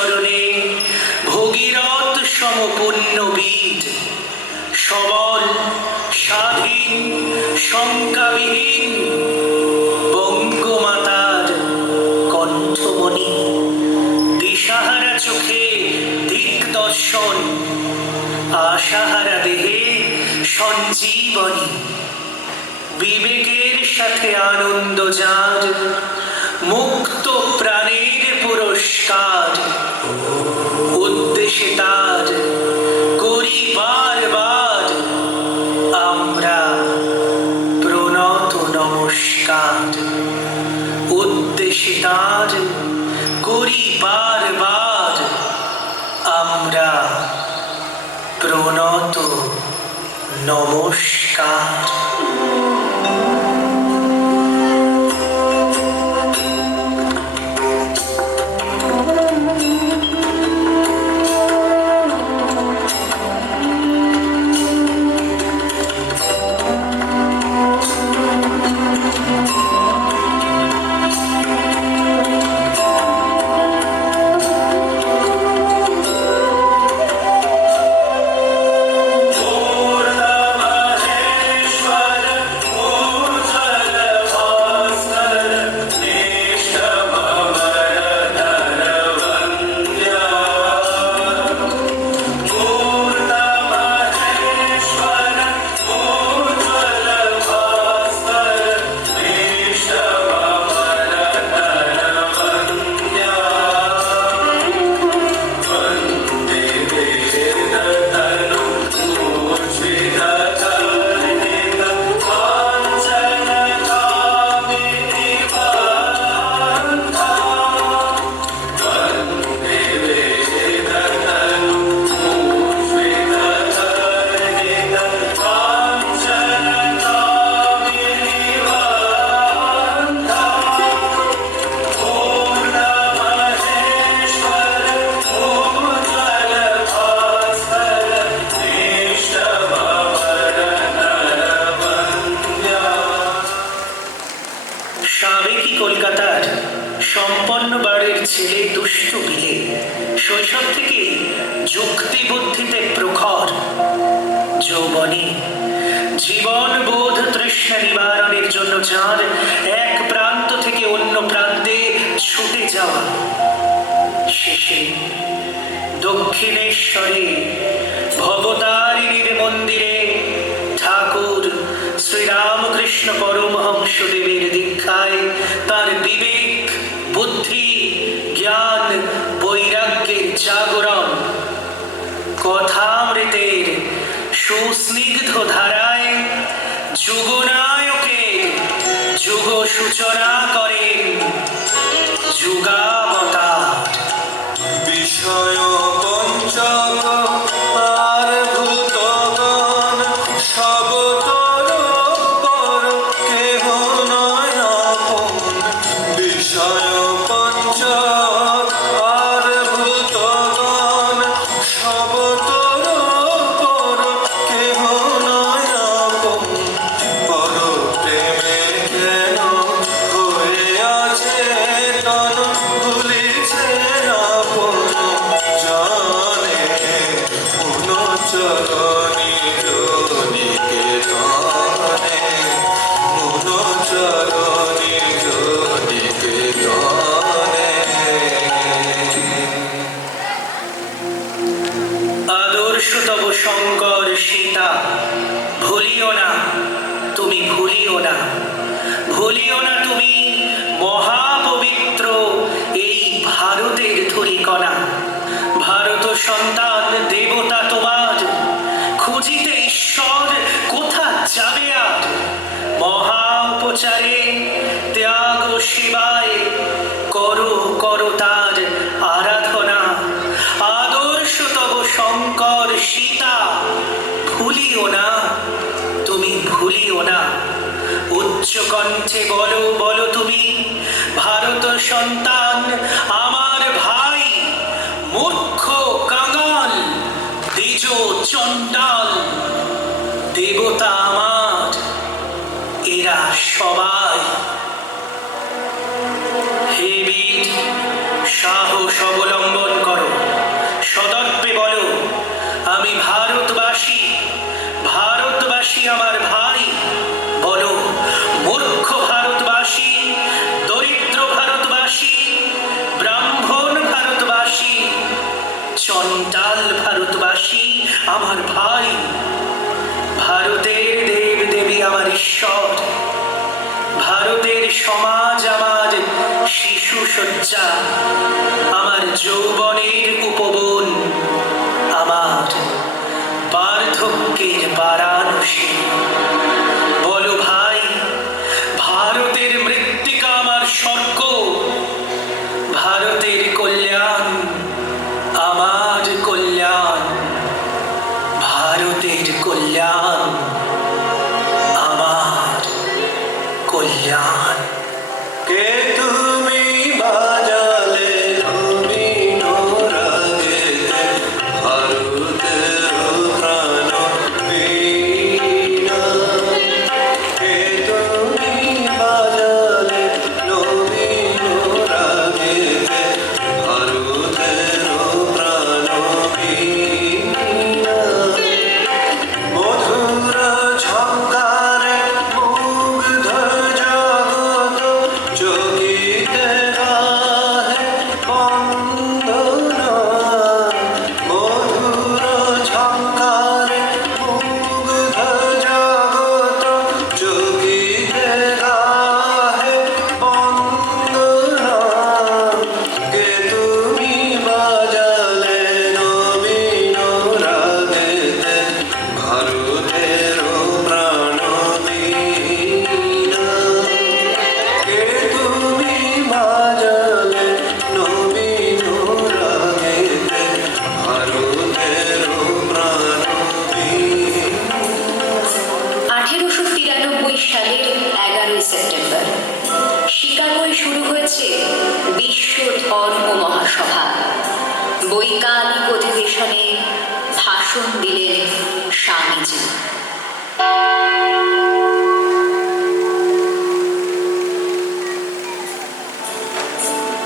চরণে ভগীরথ সমপুণ্যবিদ, সবল স্বাধীন শঙ্কাবিহীন বঙ্গমাতার কণ্ঠমণি, দিশাহারা চোখে দিগ্দর্শন, আশাহারা দেহে সঞ্জীবনী, বিবেকের সাথে আনন্দ যার, মুক্ত প্রাণের পুরস্কার, উদ্দেশ্যে তার করি বারবার আমরা প্রণত নমস্কার। উদ্দেশ্যে তার করি বারবার আমরা প্রণত নমস্কার। কলকাতার সম্পন্ন বাড়ির ছেলে দুষ্টু বিলে শৈশব থেকেই যুক্তি বুদ্ধিতে প্রখর, যৌবনে জীবন বোধ তৃষ্ণা নিবারণের জন্য যার এক প্রান্ত থেকে অন্য প্রান্তে ছুটে যাওয়া, শেষে দক্ষিণেশ্বরে ভবতারিণীর মন্দিরে ঠাকুর শ্রীরামকৃষ্ণ পরমহংসদেবের দীক্ষায় তার বিবেক বুদ্ধি জ্ঞান বৈরাগ্যের জাগরণ, কথামৃতের সুস্নিগ্ধ ধারায় যুগনায়কের যুগ সূচনা করেন যুগাবতার। বিষয় পঞ্চক আর ভূতগণ সবতর পর কেহ নয় আপন। বিষয় পঞ্চক আর ভূতগণ সবতর পর কেহ নয় আপন। পর প্রেমে কেন হয়ে আছে তন ভুলিছে আপন জানে। মনোচরণী জনিকে জানে, মনোচরণী জনিকে জানে। আদর্শতব শঙ্কর সীতা ভুলিও না, তুমি ভুলিও না, ভুলিও না তুমি মহাপবিত্র এই ভারতের ধূলিকণা। ভারত সন্তান দেবতা তোমার, খুঁজিতে ঈশ্বর কোথা যাবে আর। মহা উপচারে ত্যাগ সেবায় করো করো তার আরাধনা। আদর্শতব শঙ্কর সীতা ভুলিও না, তুমি ভুলিও না। উচ্চ কণ্ঠে বলো বলো তুমি, ভারত সন্তান আমার ভাই, মূর্খ কাঙাল দ্বিজ চণ্ডাল দেবতা আমার এরা সবাই। হে বীর, সাহস অবলম্বন কর, চঞ্চাল ভারতবাসী আমার ভাই, ভারতের দেব দেবী আমার ঈশ্বর, ভারতের সমাজ আমার শিশু শয্যা, আমার যৌবনের উপবন, আমার বার্ধক্যের বারাণসী। বলো ভাই, ভারতের মৃত্তিকা আমার স্বর্গ, ভারতের কল্যাণ আমার কল্যাণ, ভারতের কল্যাণ আমার কল্যাণ। কে তুমি বাজালে নবীন রাগেতে ভারতের প্রাণ বীণা। কে তুমি বাজালে নবীন রাগেতে ভারতের প্রাণ বীণা। মধুর ঝঙ্কারে মুগ্ধ জগৎ যোগীতে গাহে বন্দনা। মধুর ঝঙ্কারে মুগ্ধ জগৎ যোগীতে গাহে বন্দনা। কে তুমি বাজালে নবীন রাগেতে ভারতের প্রাণ বীণা। কে তুমি বাজালে নবীন রাগেতে ভারতের প্রাণ বীণা। 1893 সালের 11 সেপ্টেম্বর শিকাগোয় শুরু হয়েছে বিশ্ব ধর্ম মহাসভা। বৈজ্ঞানিক অধিবেশনে ভাষণ দিলেন স্বামীজি।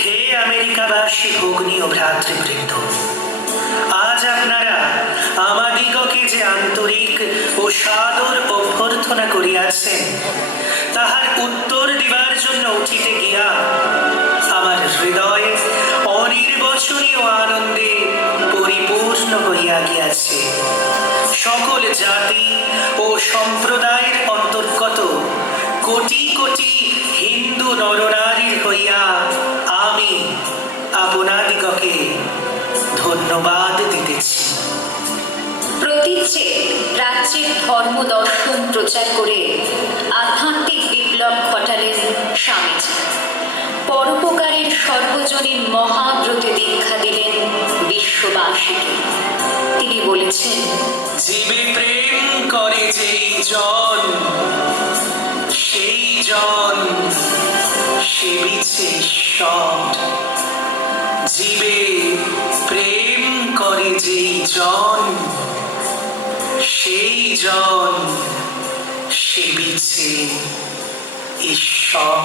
হে আমেরিকাবাসী ভগ্নী ও ভ্রাতৃবৃন্দ, আজ আপনারা আমাদিগকে যে আন্তরিক ও সাদর অভ্যর্থনা করিয়াছেন, তাহার উত্তর দিবার জন্য উঠিতে গিয়া আমার হৃদয় অনির্বচনীয় আনন্দে পরিপূর্ণ হইয়া গিয়াছে। সকল জাতি ও সম্প্রদায়ের অন্তর্গত কোটি কোটি হিন্দু নরনারীর হইয়া আমি আপনাদিগকে ধন্যবাদ দিতেছি। প্রতীচ্যে প্রাচ্যের ধর্ম দর্শন প্রচার করে আধ্যাত্মিক বিপ্লব ঘটালেন স্বামীজি। পরোপকারের সর্বজনীন মহাব্রতে দীক্ষা দিলেন বিশ্ববাসীকে। তিনি বলেছেন, জীবে প্রেম করে যেই জন, সেই জন সেবিছে ঈশ্বর। জীবে প্রেম করে যেই জন, সেই জন সেবিছে ঈশ্বর।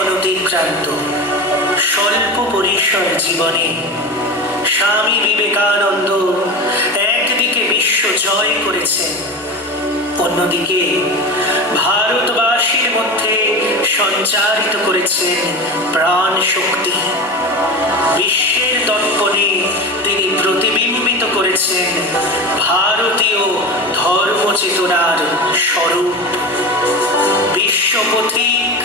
অনতিক্রান্ত স্বল্প পরিসর জীবনে স্বামী বিবেকানন্দ একদিকে জয় করেছেন, অন্যদিকে ভারতবাসীর মধ্যে সঞ্চারিত করেছেন প্রাণ শক্তি। বিশ্বের দর্পণে তিনি প্রতিবিম্বিত করেছেন ভারতীয় ধর্মচেতনার স্বরূপ। বিশ্বপথিক